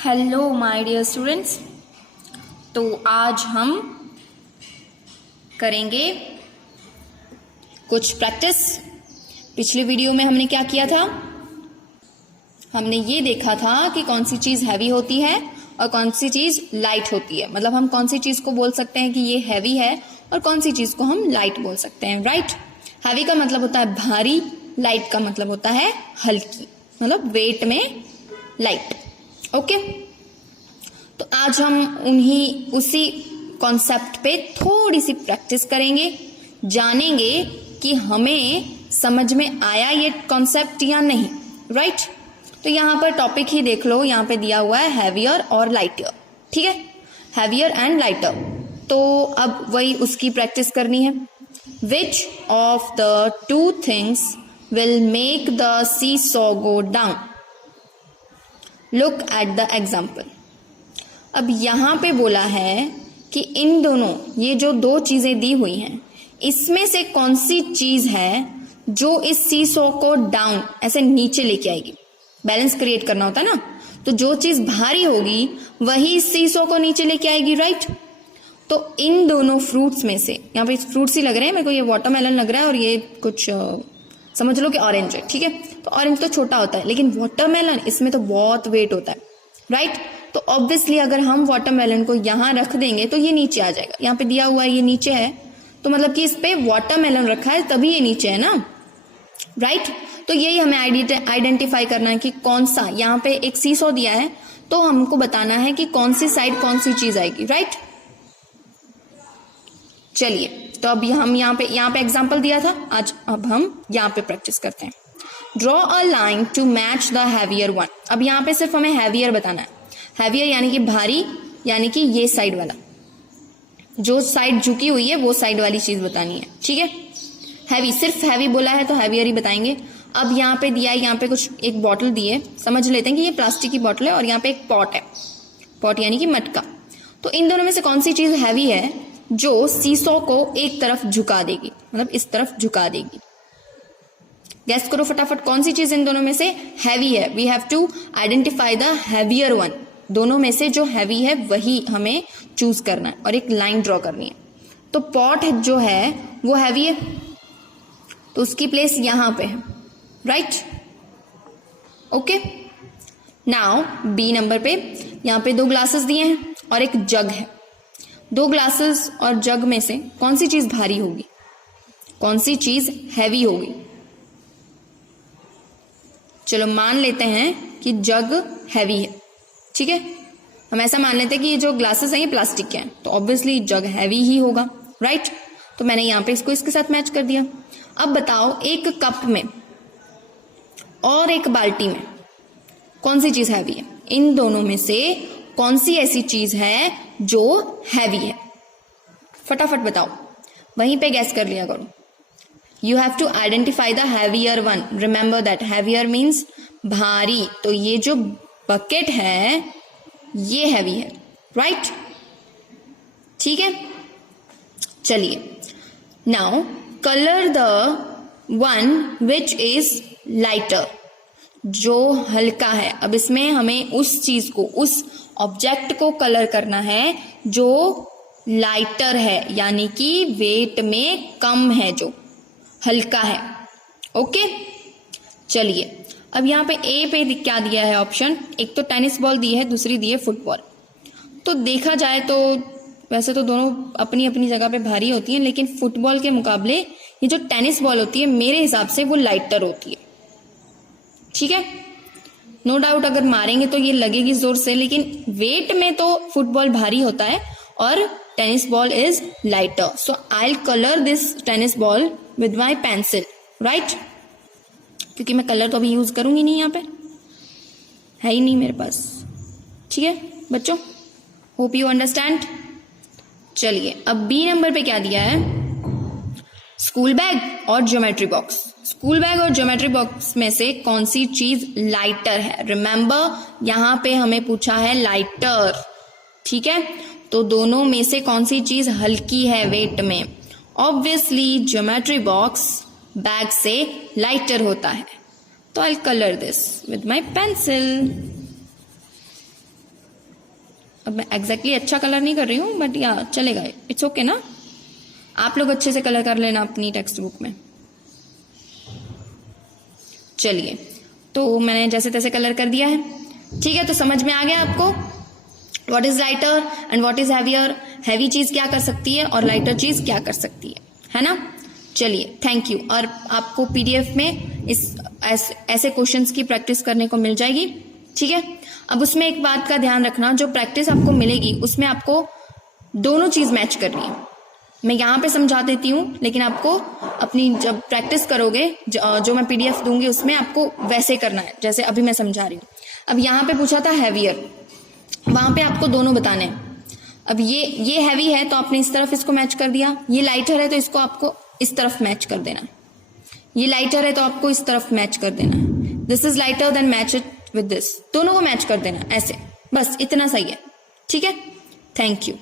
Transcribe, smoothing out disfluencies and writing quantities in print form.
Hello my dear students. तो आज हम करेंगे कुछ प्रैक्टिस। पिछले वीडियो में हमने क्या किया था? हमने ये देखा था कि कौन सी चीज हैवी होती है और कौन सी चीज लाइट होती है। मतलब हम कौन सी चीज को बोल सकते हैं कि ये हैवी है और कौन सी चीज को हम लाइट बोल सकते हैं, राइट? हैवी का मतलब होता है भारी, लाइट का मतलब होता है हल्की, मतलब वेट में लाइट। ओके, तो आज हम उसी कॉन्सेप्ट पे थोड़ी सी प्रैक्टिस करेंगे, जानेंगे कि हमें समझ में आया ये कॉन्सेप्ट या नहीं, राइट? तो यहाँ पर टॉपिक ही देख लो, यहाँ पे दिया हुआ है हैवियर और लाइटर, ठीक है? Heavier and lighter. तो अब वही उसकी प्रैक्टिस करनी है। Which of the two things will make the seesaw go down? Look at the example. अब यहां पे बोला है कि इन दोनों, ये जो दो चीजें दी हुई हैं, इसमें से कौन सी चीज है जो इस सीसॉ को डाउन, ऐसे नीचे लेके आएगी। बैलेंस क्रिएट करना होता है ना, तो जो चीज भारी होगी वही इस सीसॉ को नीचे लेके आएगी, राइट? तो इन दोनों फ्रूट्स में से, यहाँ पे फ्रूट्स ही लग रहे हैं मेरे को, ये वाटरमेलन लग रहा है और ये कुछ समझ लो कि ऑरेंज है, ठीक है? तो ऑरेंज तो छोटा होता है, लेकिन वाटरमेलन इसमें तो बहुत वेट होता है, राइट? तो ऑब्वियसली अगर हम वाटरमेलन को यहां रख देंगे तो ये नीचे आ जाएगा। यहाँ पे दिया हुआ है ये नीचे है, तो मतलब कि इस पे वाटरमेलन रखा है तभी ये नीचे है ना, राइट? तो यही हमें आइडेंटिफाई करना है कि कौन सा, यहाँ पे एक सीसॉ दिया है तो हमको बताना है कि कौन सी साइड कौन सी चीज आएगी, राइट? चलिए, तो अब हम यहाँ पे एग्जाम्पल दिया था, आज अब हम यहाँ पे प्रैक्टिस करते हैं। Draw a line to match the heavier one. अब यहाँ पे सिर्फ हमें हैवियर बताना है। हैवियर यानी कि भारी, यानी कि ये साइड वाला, जो साइड झुकी हुई है वो साइड वाली चीज बतानी है, ठीक है? हैवी, सिर्फ हैवी बोला है तो हैवियर ही बताएंगे। अब यहाँ पे दिया है, यहाँ पे कुछ एक बॉटल दी है, समझ लेते हैं कि ये प्लास्टिक की बॉटल है और यहाँ पे एक पॉट है, पॉट यानी कि मटका। तो इन दोनों में से कौन सी चीज हैवी है जो सीसॉ को एक तरफ झुका देगी, मतलब इस तरफ झुका देगी? गैस करो फटाफट, कौन सी चीज इन दोनों में से हैवी है? We have to identify the heavier one. दोनों में से जो हैवी है वही हमें चूज करना है और एक लाइन ड्रॉ करनी है। तो पॉट जो है वो हैवी है, तो उसकी प्लेस यहां पे है, right? Okay, now B number पे यहां पे दो ग्लासेस दिए हैं और एक जग है। दो ग्लासेस और जग में से कौन सी चीज भारी होगी, कौन सी चीज हैवी होगी? चलो मान लेते हैं कि जग हैवी है, ठीक है? हम ऐसा मान लेते हैं कि ये जो ग्लासेस हैं ये प्लास्टिक के हैं, तो ऑब्वियसली जग हैवी ही होगा, राइट? तो मैंने यहां पे इसको इसके साथ मैच कर दिया। अब बताओ, एक कप में और एक बाल्टी में कौन सी चीज हैवी है? इन दोनों में से कौन सी ऐसी चीज है जो हैवी है? फटाफट बताओ, वहीं पे गैस कर लिया करो। You have to identify the heavier one. Remember that heavier means भारी। तो ये जो बकेट है ये हैवी है, राइट? ठीक है, चलिए। Now colour the one which is lighter, जो हल्का है। अब इसमें हमें उस चीज को, उस ऑब्जेक्ट को कलर करना है जो लाइटर है, यानी कि वेट में कम है, जो हल्का है। ओके, चलिए अब यहाँ पे ए पे क्या दिया है ऑप्शन? एक तो टेनिस बॉल दी है, दूसरी दी है फुटबॉल। तो देखा जाए तो वैसे तो दोनों अपनी अपनी जगह पे भारी होती हैं, लेकिन फुटबॉल के मुकाबले ये जो टेनिस बॉल होती है मेरे हिसाब से वो लाइटर होती है, ठीक है? नो डाउट अगर मारेंगे तो ये लगेगी जोर से, लेकिन वेट में तो फुटबॉल भारी होता है और tennis ball is lighter. So I will colour this tennis ball with my pencil, right? क्योंकि मैं कलर तो अभी यूज करूंगी नहीं, यहाँ पे है ही नहीं मेरे पास, ठीक है बच्चों? Hope you understand. चलिए अब बी नंबर पे क्या दिया है? स्कूल बैग और ज्योमेट्री बॉक्स। स्कूल बैग और ज्योमेट्री बॉक्स में से कौन सी चीज लाइटर है? रिमेंबर यहां पे हमें पूछा है लाइटर, ठीक है? तो दोनों में से कौन सी चीज हल्की है वेट में? ऑब्वियसली ज्योमेट्री बॉक्स बैग से लाइटर होता है। तो आई colour this with my pencil. अब मैं एग्जैक्टली अच्छा कलर नहीं कर रही हूँ, बट या चलेगा, इट्स ओके ना। आप लोग अच्छे से कलर कर लेना अपनी टेक्स्ट बुक में। चलिए, तो मैंने जैसे तैसे कलर कर दिया है, ठीक है। तो समझ में आ गया आपको what is lighter and what is heavier. Heavy चीज क्या कर सकती है और लाइटर चीज क्या कर सकती है ना। चलिए, थैंक यू। और आपको पीडीएफ में ऐसे क्वेश्चंस की प्रैक्टिस करने को मिल जाएगी, ठीक है। अब उसमें एक बात का ध्यान रखना, जो प्रैक्टिस आपको मिलेगी उसमें आपको दोनों चीज मैच करनी है। मैं यहाँ पे समझा देती हूँ, लेकिन आपको अपनी जब प्रैक्टिस करोगे, जो मैं पीडीएफ दूंगी उसमें आपको वैसे करना है जैसे अभी मैं समझा रही हूँ। अब यहाँ पे पूछा था हैवियर, वहां पे आपको दोनों बताने हैं। अब ये हैवी है तो आपने इस तरफ इसको मैच कर दिया, ये लाइटर है तो इसको आपको इस तरफ मैच कर देना है, ये लाइटर है तो आपको इस तरफ मैच कर देना है। This is lighter than match it with this, दोनों को मैच कर देना ऐसे, बस इतना सही है, ठीक है। Thank you.